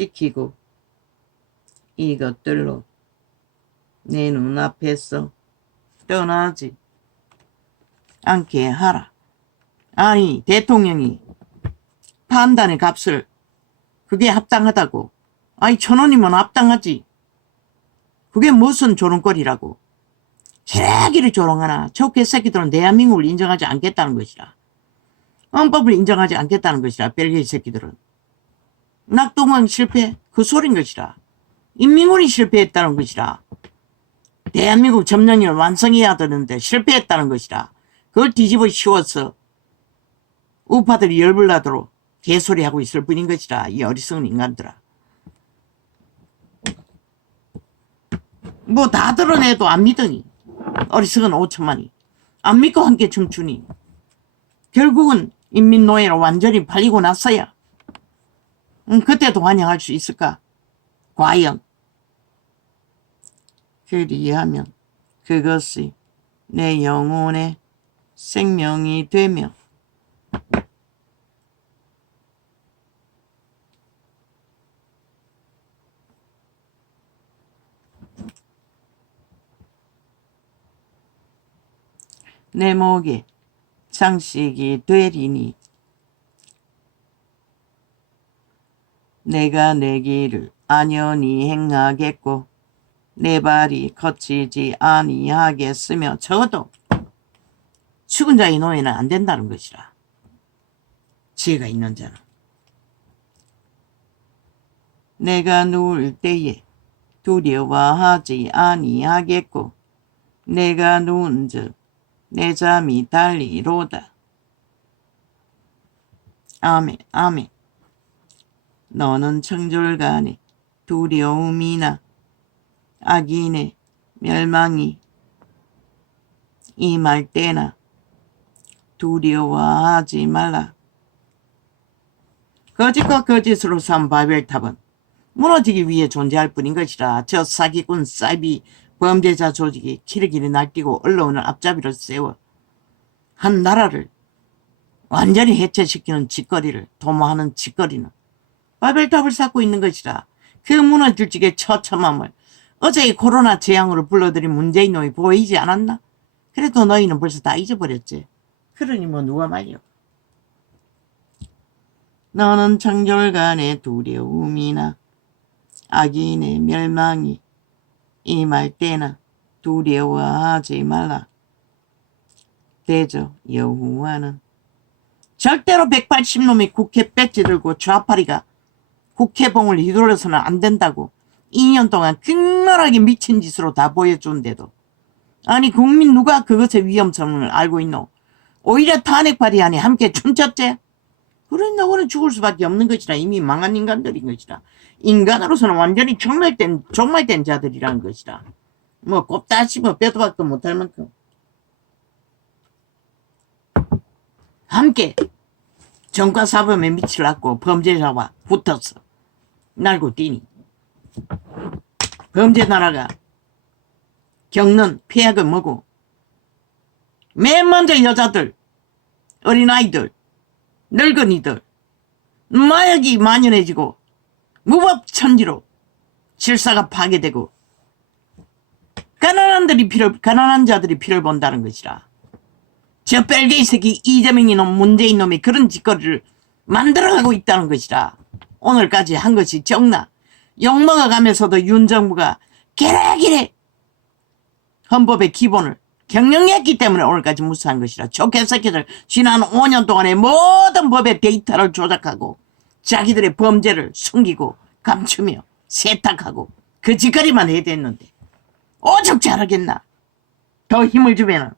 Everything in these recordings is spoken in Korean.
시키고 이것들로 내 눈앞에서 떠나지 않게 하라. 아니 대통령이 판단의 값을 그게 합당하다고. 아니 1,000원이면 합당하지. 그게 무슨 조롱거리라고. 기레기를 조롱하나. 저 개새끼들은 대한민국을 인정하지 않겠다는 것이라. 헌법을 인정하지 않겠다는 것이라. 벨기에 새끼들은. 낙동강 실패 그 소린 것이라. 인민군이 실패했다는 것이라. 대한민국 점령을 완성해야 되는데 실패했다는 것이라. 그걸 뒤집어 씌워서 우파들이 열불나도록 개소리하고 있을 뿐인 것이라. 이 어리석은 인간들아. 뭐 다 드러내도 안 믿으니. 어리석은 5천만이. 안 믿고 함께 춤추니. 결국은 인민노예로 완전히 팔리고 났어야 그때도 환영할 수 있을까? 과연. 그리하면 그것이 내 영혼의 생명이 되며 내 목에 장식이 되리니 내가 내 길을 안연히 행하겠고 내 발이 거치지 아니하겠으며 적어도 죽은 자의 노예는 안 된다는 것이라. 지혜가 있는 자는. 내가 누울 때에 두려워하지 아니하겠고 내가 누운즉 내 잠이 달리로다. 아멘 아멘. 너는 청졸간의 두려움이나 악인의 멸망이 임할 때나 두려워하지 말라. 거짓과 거짓으로 산 바벨탑은 무너지기 위해 존재할 뿐인 것이라. 저 사기꾼 사이비 범죄자 조직이 키르기를 날뛰고 올라오는 앞잡이를 세워 한 나라를 완전히 해체시키는 짓거리를 도모하는 짓거리는 바벨탑을 쌓고 있는 것이라. 그 무너질 적의 처참함을 어제의 코로나 재앙으로 불러들인 문재인 놈이 보이지 않았나? 그래도 너희는 벌써 다 잊어버렸지. 그러니 뭐 누가 말이요. 너는 창졸간의 두려움이나 악인의 멸망이 임할 때나 두려워하지 말라. 대저 여호와는 절대로 180놈이 국회 배지 들고 좌파리가 국회봉을 휘둘러서는 안 된다고 2년 동안 극렬하게 미친 짓으로 다 보여준데도 아니 국민 누가 그것의 위험성을 알고 있노? 오히려 탄핵 발의안에 함께 춤췄지? 그래 너는 죽을 수밖에 없는 것이라. 이미 망한 인간들인 것이라. 인간으로서는 완전히 종말된 자들이라는 것이라. 뭐 꼽다 씹어 빼도 박도 못할 만큼 함께 정과사범에 미치려고 범죄자와 붙어서 날고 뛰니 범죄 나라가 겪는 폐악은 뭐고? 맨 먼저 여자들, 어린아이들, 늙은이들 마약이 만연해지고 무법천지로 질서가 파괴되고 가난한 자들이 피를 본다는 것이라. 저 벨기에 새끼 이재명이 놈 문재인 놈이 그런 짓거리를 만들어가고 있다는 것이라. 오늘까지 한 것이 적나. 욕먹어가면서도 윤 정부가 기레기레 헌법의 기본을 경영했기 때문에 오늘까지 무사한 것이라. 저 개새끼들 지난 5년 동안의 모든 법의 데이터를 조작하고 자기들의 범죄를 숨기고 감추며 세탁하고 그 짓거리만 해야 됐는데 오죽 잘하겠나. 더 힘을 주면은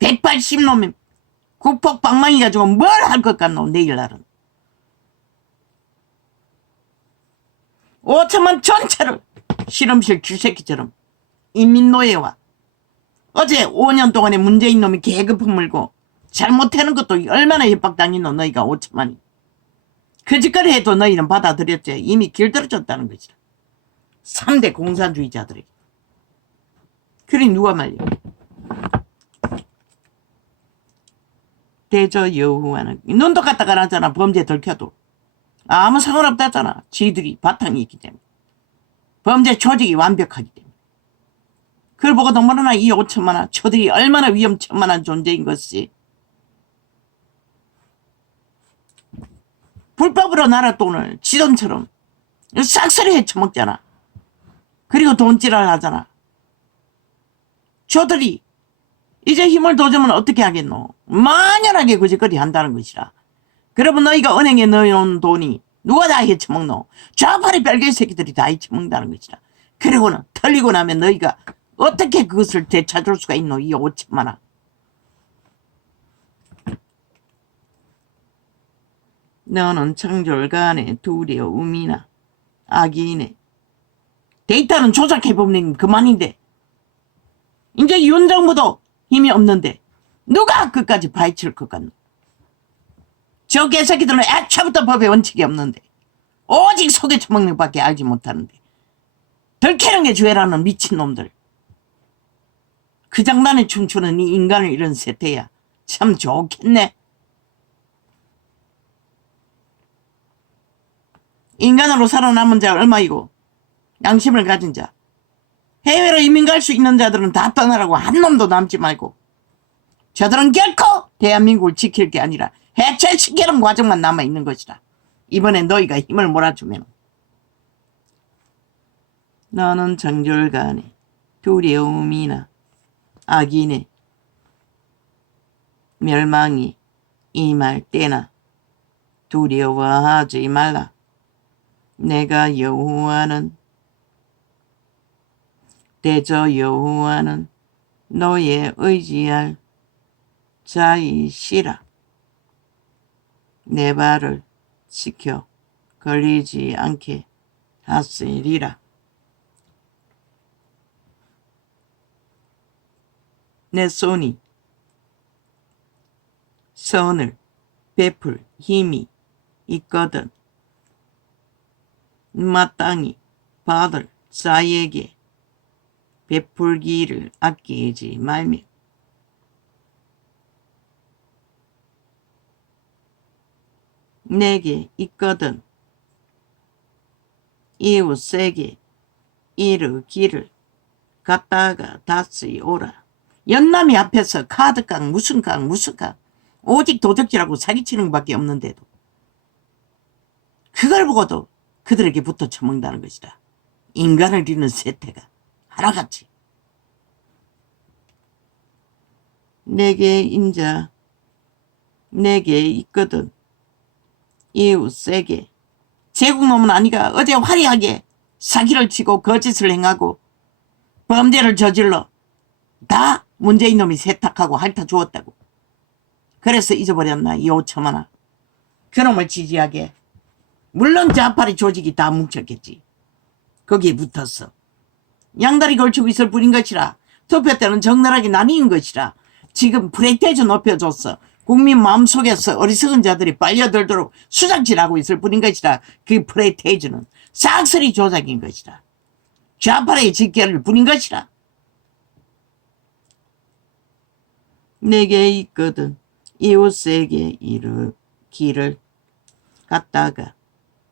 180놈이 국폭방망이 가지고 뭘 할 것 같노. 내일날은 5천만 전체를 실험실 쥐새끼처럼 인민노예와 어제 5년 동안에 문재인 놈이 계급품 물고 잘못하는 것도 얼마나 협박당했노. 너희가 5천만이 그 짓거리 해도 너희는 받아들였지. 이미 길들어졌다는 것이라. 3대 공산주의자들에게. 그러니 누가 말려. 대저 여호와는 눈도 갖다가 나잖아. 범죄 들켜도 아무 상관없다잖아. 지들이 바탕이 있기 때문에. 범죄 조직이 완벽하기 때문에. 그걸 보고 너무나 이 5천만 원, 저들이 얼마나 위험천만한 존재인 것이. 불법으로 나라 돈을 지돈처럼 싹쓸이 헤쳐먹잖아. 그리고 돈질을 하잖아. 저들이 이제 힘을 더 주면 어떻게 하겠노? 만연하게 구직거리 한다는 것이라. 그러면 너희가 은행에 넣어놓은 돈이 누가 다 헤쳐먹노? 좌파리 별개 새끼들이 다 헤쳐먹는다는 것이라. 그리고는 털리고 나면 너희가 어떻게 그것을 되찾을 수가 있노? 이 5천만 원. 너는 창졸간에 두려움이나 악이네. 데이터는 조작해보면 그만인데 이제 윤 정부도 힘이 없는데 누가 끝까지 파헤칠 것 같노? 저 개새끼들은 애초부터 법에 원칙이 없는데 오직 속에 처먹는 밖에 알지 못하는데 들키는 게 죄라는 미친놈들. 그 장난에 춤추는 이 인간을 이런 세태야. 참 좋겠네. 인간으로 살아남은 자 얼마이고 양심을 가진 자. 해외로 이민 갈 수 있는 자들은 다 떠나라고 한 놈도 남지 말고. 저들은 결코 대한민국을 지킬 게 아니라 해체시키는 과정만 남아있는 것이다. 이번에 너희가 힘을 몰아주면. 너는 창졸간에 두려움이나 악인의 멸망이 임할 때나 두려워하지 말라. 내가 여호와는 대저 여호와는 너의 의지할 자이시라. 내 발을 지켜 걸리지 않게 하시리라. 내 손이 선을 베풀 힘이 있거든 마땅히 받을 자에게 베풀기를 아끼지 말며 내게 있거든 이웃에게 이르기를 갔다가 다시 오라. 연남이 앞에서 카드깡 무슨 깡 오직 도적질하고 사기치는 것밖에 없는데도 그걸 보고도 그들에게 붙어 처먹는다는 것이다. 인간을 잃는 세태가 하나같이. 내게 인자 내게 있거든 이웃에게. 제국놈은 아니가 어제 화려하게 사기를 치고 거짓을 행하고 범죄를 저질러 다 문재인 놈이 세탁하고 핥아주었다고. 그래서 잊어버렸나 이 5천만 원. 그놈을 지지하게. 물론 좌파리 조직이 다 뭉쳤겠지. 거기에 붙었어. 양다리 걸치고 있을 뿐인 것이라. 투표 때는 적나라하게 나뉘는 것이라. 지금 프레스티지 높여줬어. 국민 마음속에서 어리석은 자들이 빨려들도록 수작질하고 있을 뿐인 것이라. 그 프레스티지는 싹쓸이 조작인 것이라. 좌파리의 직계를 뿐인 것이라. 내게 있거든 이웃에게 이르기를 갔다가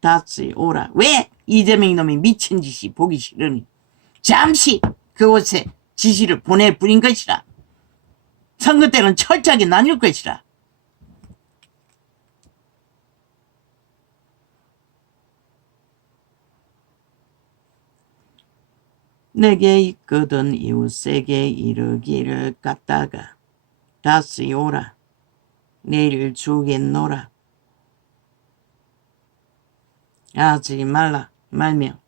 다시 오라. 왜? 이재명 놈이 미친 짓이 보기 싫으니 잠시 그곳에 지시를 보낼 뿐인 것이라. 선거 때는 철저하게 나뉠 것이라. 내게 있거든 이웃에게 이르기를 갔다가 다시 오라. 내일 주겠노라. 하지 말며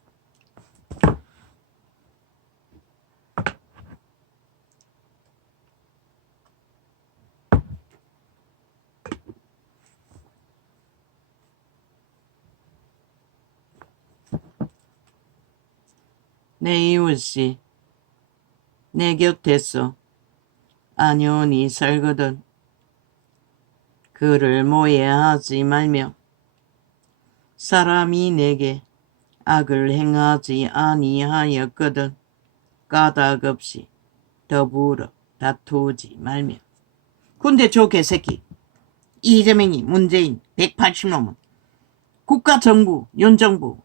내 이웃이 내 곁에서 안연히 살거든 그를 모해하지 말며 사람이 내게 악을 행하지 아니하였거든 까닭 없이 더불어 다투지 말며. 근데 저 개새끼 이재명이 문재인 180놈은 국가정부, 윤정부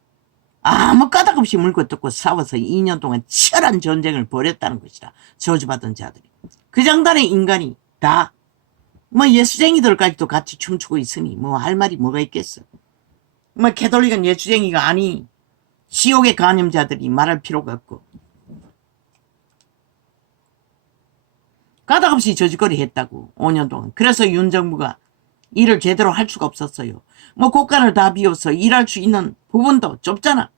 아무 까닭 없이 물고 뜯고 싸워서 2년 동안 치열한 전쟁을 벌였다는 것이다. 저주받은 자들이. 그 장단의 인간이 다 뭐 예수쟁이들까지도 같이 춤추고 있으니 뭐 할 말이 뭐가 있겠어. 뭐 캐톨릭은 예수쟁이가 아니 지옥의 간염자들이 말할 필요가 없고 까닭 없이 저짓거리 했다고 5년 동안. 그래서 윤정부가 일을 제대로 할 수가 없었어요. 뭐 곳간을 다 비워서 일할 수 있는 부분도 좁잖아.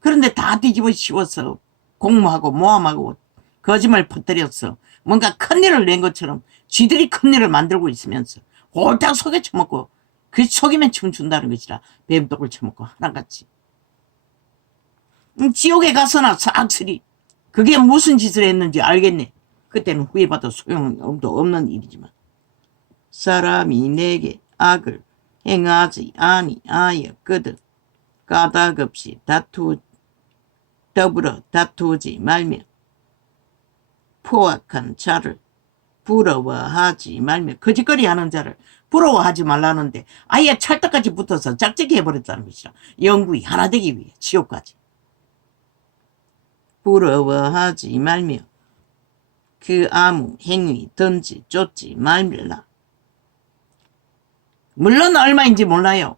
그런데 다 뒤집어 씌워서 공모하고 모함하고 거짓말 퍼뜨렸어. 뭔가 큰일을 낸 것처럼 쥐들이 큰일을 만들고 있으면서 홀딱 속에 처먹고 그 속이면 춤춘다는 것이라. 뱀독을 처먹고 하나같이. 지옥에 가서나 싹쓸이 그게 무슨 짓을 했는지 알겠네. 그때는 후회받아 소용도 없는 일이지만 사람이 내게 악을 행하지 아니하였거든 까닭없이 더불어 다투지 말며 포악한 자를 부러워하지 말며 거짓거리 하는 자를 부러워하지 말라는데 아예 찰떡같이 붙어서 짝짝이 해버렸다는 것이라. 영구히 하나 되기 위해 지옥까지. 부러워하지 말며 그 아무 행위든지 쫓지 말라. 물론 얼마인지 몰라요.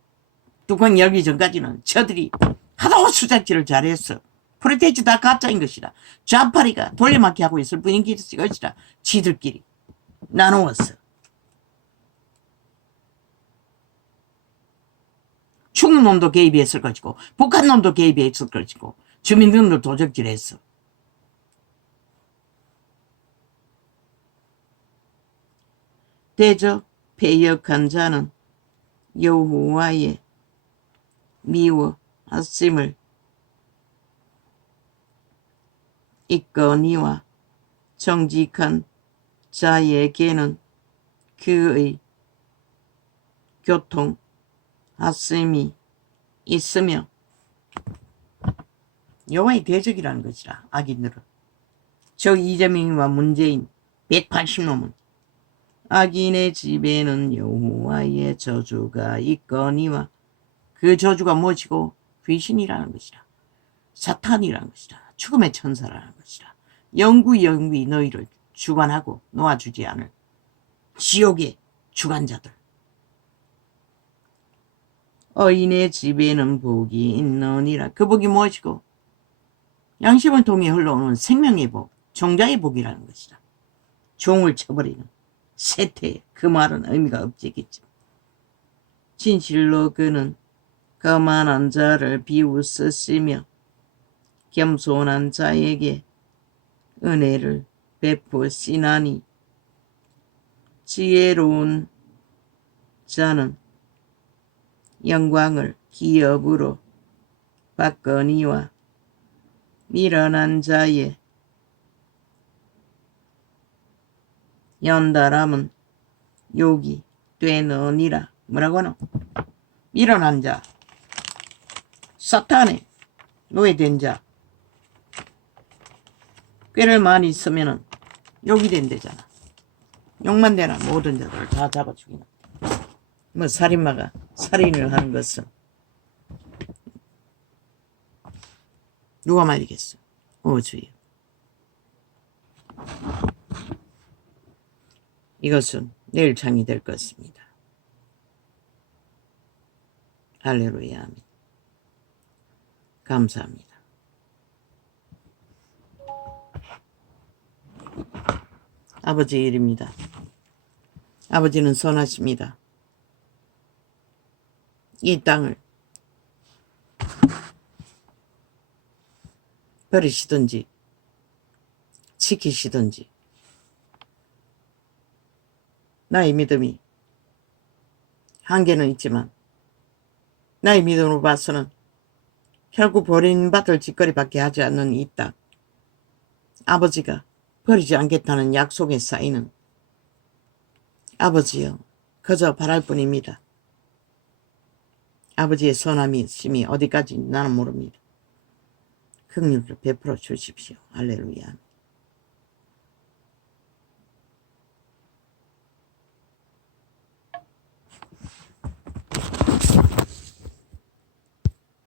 뚜껑 열기 전까지는 저들이 하도 수작질을 잘했어. 프로테이지 다 가짜인 것이라. 좌파리가 돌려막기 하고 있을 뿐인 것이라. 지들끼리 나누었어. 중국 놈도 개입했을 것이고 북한 놈도 개입했을 것이고 주민등록도 도적질했어. 대저 패역한 자는 여호와의 미워하심을 있거니와 정직한 자에게는 그의 교통하심이 있으며 여호와의 대적이라는 것이라. 악인들은 저 이재명과 문재인 180놈은 악인의 집에는 여호와의 저주가 있거니와 그 저주가 무엇이고 귀신이라는 것이라. 사탄이라는 것이라. 죽음의 천사라는 것이라. 영구히 너희를 주관하고 놓아주지 않을 지옥의 주관자들. 어인의 집에는 복이 있느니라. 그 복이 무엇이고 양심을 통해 흘러오는 생명의 복, 종자의 복이라는 것이라. 종을 쳐버리는 세태, 그 말은 의미가 없겠지만 진실로 그는 거만한 자를 비웃으시며 겸손한 자에게 은혜를 베푸시나니 지혜로운 자는 영광을 기업으로 받거니와 미련한 자의 연달함은 욕이 되느니라. 뭐라고 하노? 미련한 자, 사탄에 노예된 자, 꾀를 많이 쓰면은 욕이 된대잖아. 욕만 되나 모든 자들을 다 잡아 죽이나. 뭐 살인마가 살인을 하는 것은 누가 말이겠어? 주여. 이것은 내일 창이 될 것입니다. 할렐루야. 아멘. 감사합니다. 아버지 일입니다. 아버지는 선하십니다. 이 땅을 버리시든지 지키시든지 나의 믿음이 한계는 있지만 나의 믿음으로 봐서는 결국 버림받을 짓거리밖에 하지 않는 이 땅, 아버지가 버리지 않겠다는 약속에 쌓이는 아버지여 그저 바랄 뿐입니다. 아버지의 선함이 심이 어디까지 나는 모릅니다. 긍휼을 베풀어 주십시오. 할렐루야.